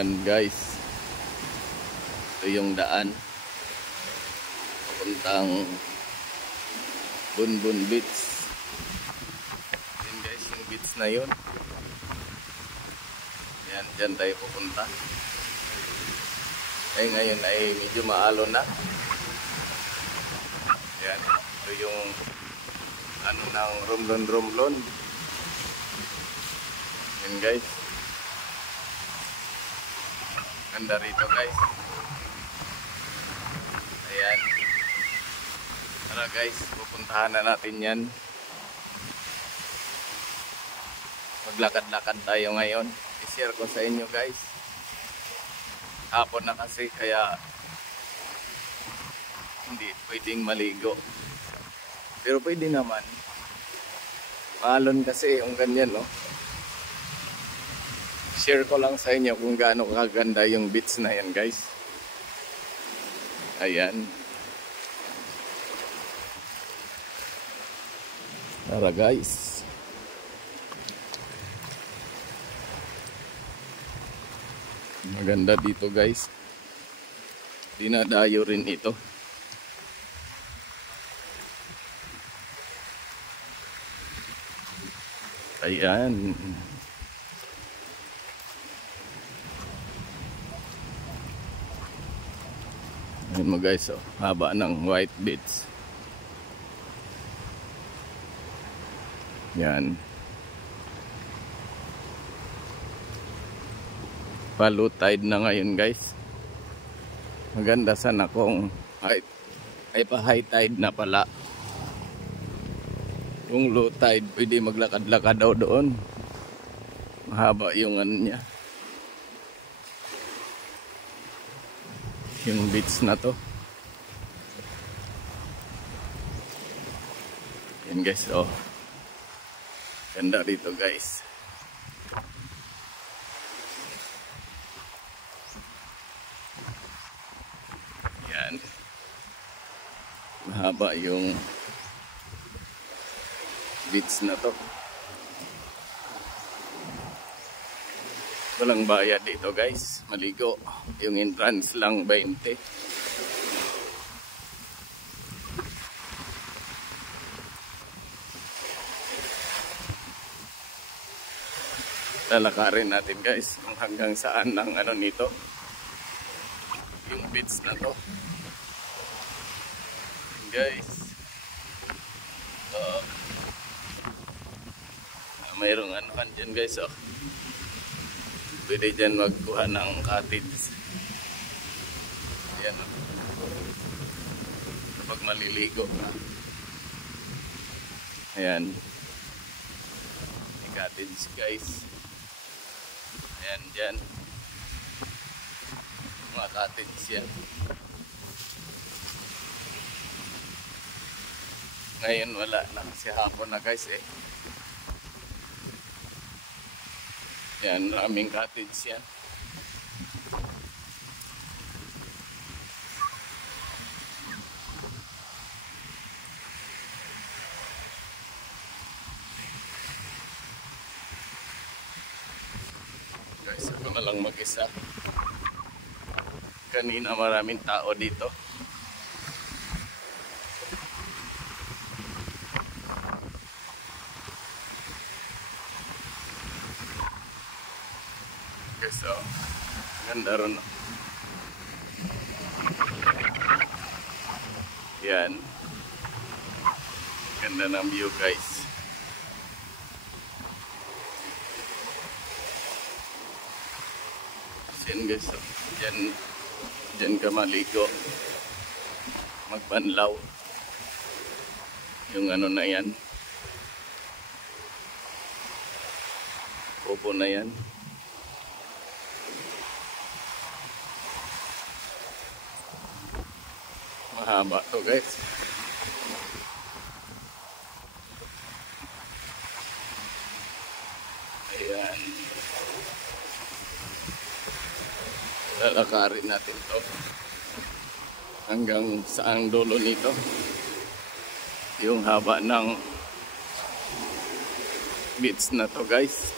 Yan guys, ito yung daan papuntang Bunbun Beach. Yan guys, yung beach na yun. Yan, dyan tayo pupunta. Ngayon ay medyo maalon na. Yan, ito yung ano ng romlon. Yan guys, ganda rito guys. Ayan, tara guys, pupuntahan na natin yan. Maglakad-lakad tayo ngayon. I-share ko sa inyo guys. Hapon na kasi kaya hindi pwedeng maligo, pero pwede naman. Maalon kasi yung ganyan, no? Share ko lang sa inyo kung gaano kaganda yung beach na yan guys. Ayan, tara guys. Maganda dito guys. Dinadayo rin ito. Ayan. Ayan mo guys, oh, haba ng White Beach. Yan. Low tide na ngayon guys. Maganda sana kung ay pa high tide na pala. Kung low tide, pwede maglakad-lakad daw doon. Mahaba yung ano niya, yung beach na to. Yan guys, oh, ganda dito guys. Yan, mahaba yung beach na to. Walang bayad dito guys, maligo. Yung entrance lang 20. Lalakarin natin guys kung hanggang saan ang ano nito, yung beach na to guys. Mayroong ano dyan guys, oh. Pwede dyan magkuha ng cottage. Ayan, oh. Kapag maliligo ka. Ayan, may cottage guys. Ayan dyan, mga cottage yan. Ngayon wala na kasi hapon na guys eh. Yan, maraming cottage yan. Guys, ako na lang mag-isa. Kanina maraming tao dito. So, ganda ron. Yan, ganda ng view guys. Yan guys, so, dyan ka maligo, magbanlaw. Yung ano na yan, kubo na yan. Mahaba to guys. Ayan, lalakarin natin to hanggang saang dulo nito. Yung haba ng beach na to guys.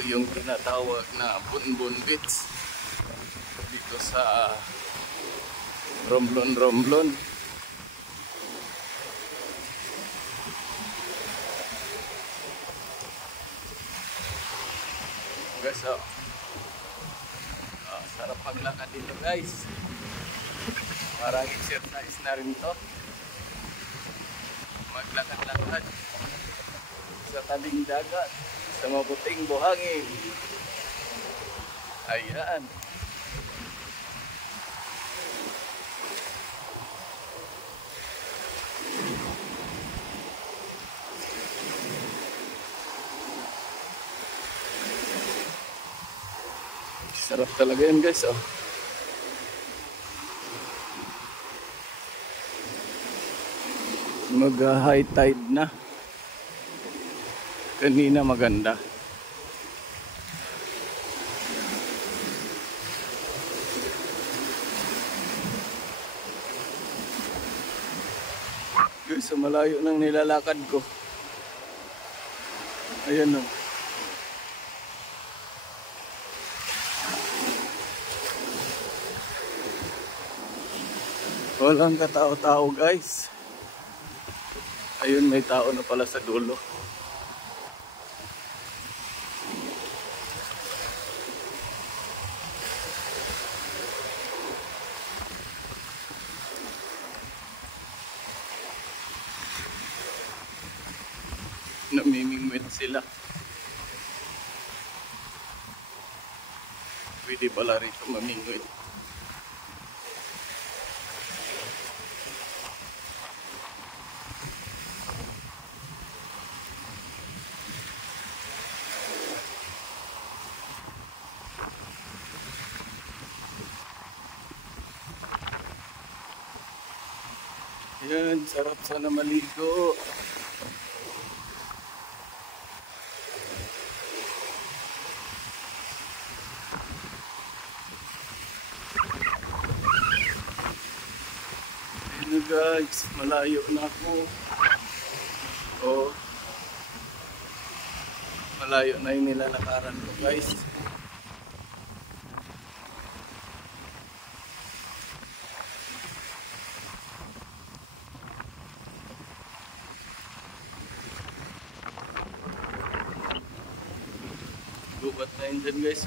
Ito yung tinatawag na Bunbun Beach dito sa Romblon Romblon. Guys, sarap paglakad dito guys. Parang exercise na rin to. Maglakad-lakad sa tabing dagat, sa mabuting buhangin. Ayan. Sarap talaga yan guys, oh. Mag-high tide na. Kanina maganda. Guys, so malayo nang nilalakad ko. Ayan o. Walang katao-tao guys. Ayun, may tao na pala sa dulo. Namimingwit sila. Pwede pala rito mamingwit. Ayan, sarap sana maligo. Ayan guys, malayo na ako. Oh, malayo na yung nilalakaran ko guys. Gubat na yun dyan guys.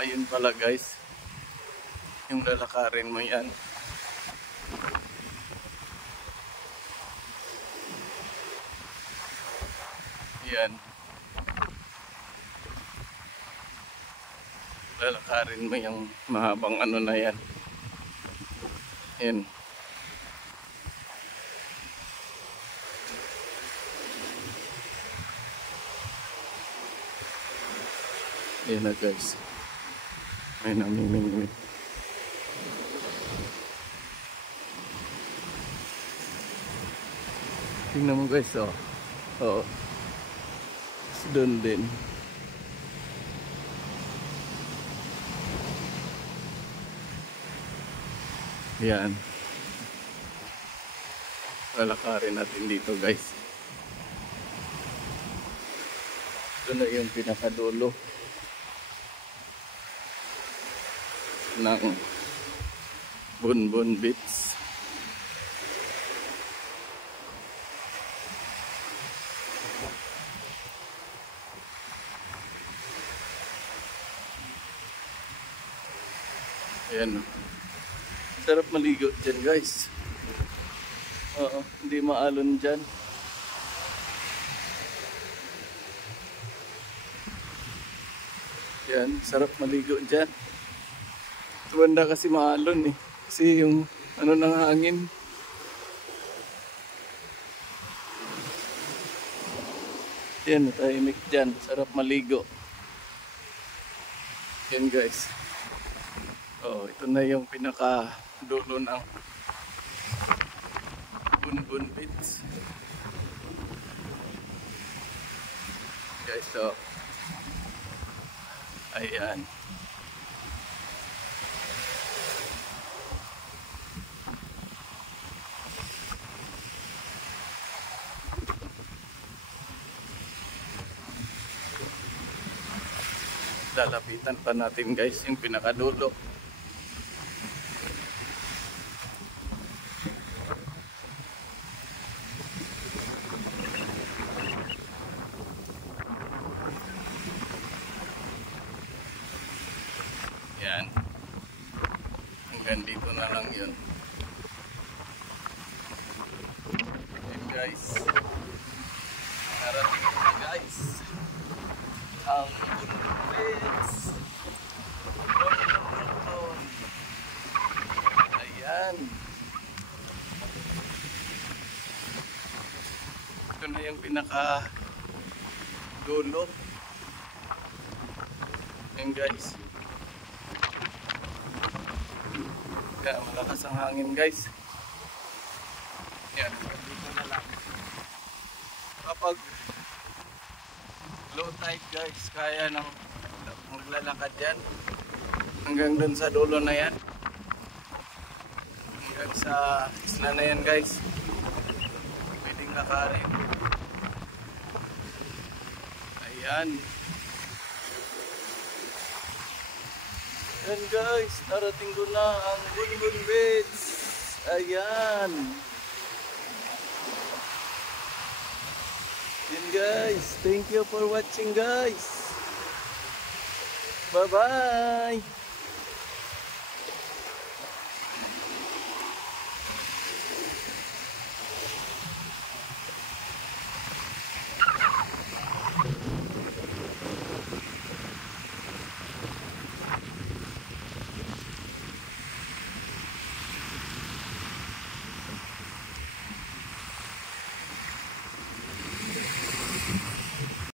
Ayun pala guys. Yung lalakarin mo yan. Yan. Lalakarin mo yung mahabang ano na yan. Yan. Yan na guys. May namimingwit. Tingnan mo guys, oh. Oo. Doon din. Yan. Lalakarin natin dito guys. Ito na yung pinakadulo ng Bunbun Beach. Ayan. Sarap maligo dyan guys. Oo, hindi maalon dyan. Yan, sarap maligo dyan. Banda kasi maalon eh. Kasi yung ano ng hangin. Yan, tahimik dyan. Sarap maligo. Yan guys. Oh, ito na yung pinaka dulo ng Bunbun Beach. Guys, so Ayan. Lalapitan pa natin guys yung pinakadulo. Yan. Hanggang dito na lang yun. Yan guys. Narating ko na guys. Ang Bunburbets. Ayan. Ito na yung pinaka dulo. Ayan guys. Kaya malakas ang hangin guys. Yan, dito na lang. Kapag low tide guys, kaya nang maglalakad yan. Hanggang dun sa dulo na yan. Hanggang sa isla na yan guys. Pwedeng lakarin. Ayan. Ayan guys, narating ko na ang Bunburbets. Ayan. Ayan guys, thank you for watching guys. Bye bye.